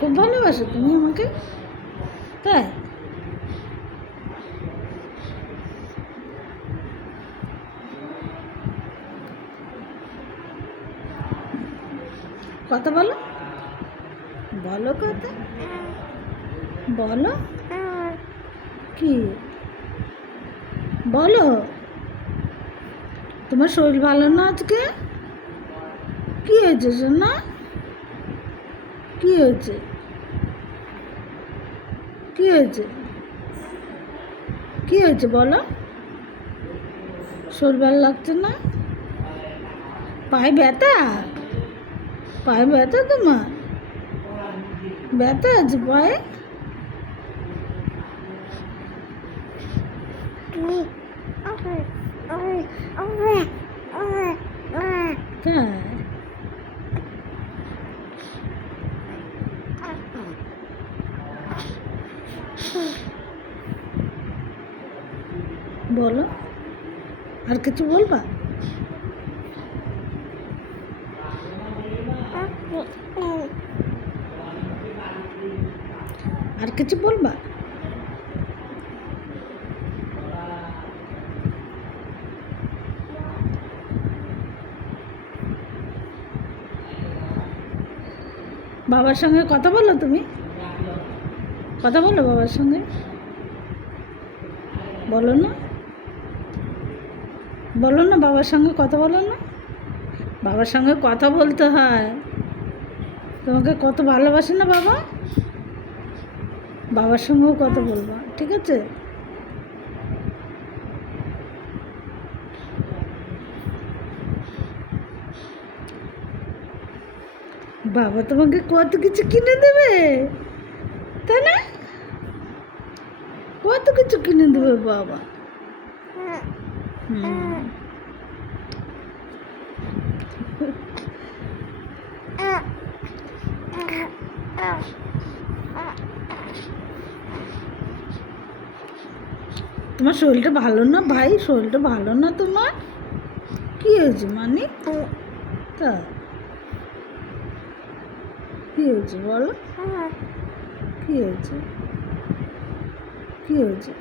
খুব ভালোবাসো তুমি আমাকে, তাই? কথা বলো, বলো কথা, বলো কি বলো। তোমার শরীর ভালো না আজকে? কি হয়েছে সোনা? কি হয়েছে? কি হয়েছে? কি হয়েছে বলো? শরীর ভালো লাগছে না? পায়ে ব্যথা? পায়ে ব্যথা তোমার? ব্যথা আছে পায়ে? তাই? বলো, আর কিছু বলবা? আর কিছু বলবা? বাবার সঙ্গে কথা বলো তুমি, কথা বলো বাবার সঙ্গে, বলো না, বলো না বাবার সঙ্গে কথা বলো না। বাবার সঙ্গে কথা বলতে হয়। তোমাকে কত ভালোবাসে না বাবা? বাবার সঙ্গেও কথা বলবা, ঠিক আছে? বাবা তোমাকে কত কিছু কিনে দেবে, তাই না? কত কিছু কিনে দেবে বাবা। হুম। তোমার শরীরটা ভালো না ভাই? শরীরটা ভালো না তোমার? কি হয়েছে মানে? তা কি হয়েছে বলো? কি হয়েছে? কি হয়েছে?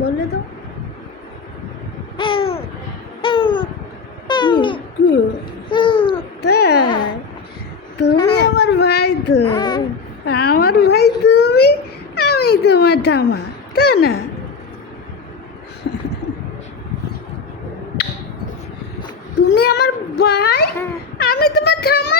বলে তো কি? তাই? তুমি আমার ভাই তো, আমার ভাই তুমি, আমি তোমার ঠামা, তাই না? তুমি আমার ভাই, আমি তোমার ঠামা।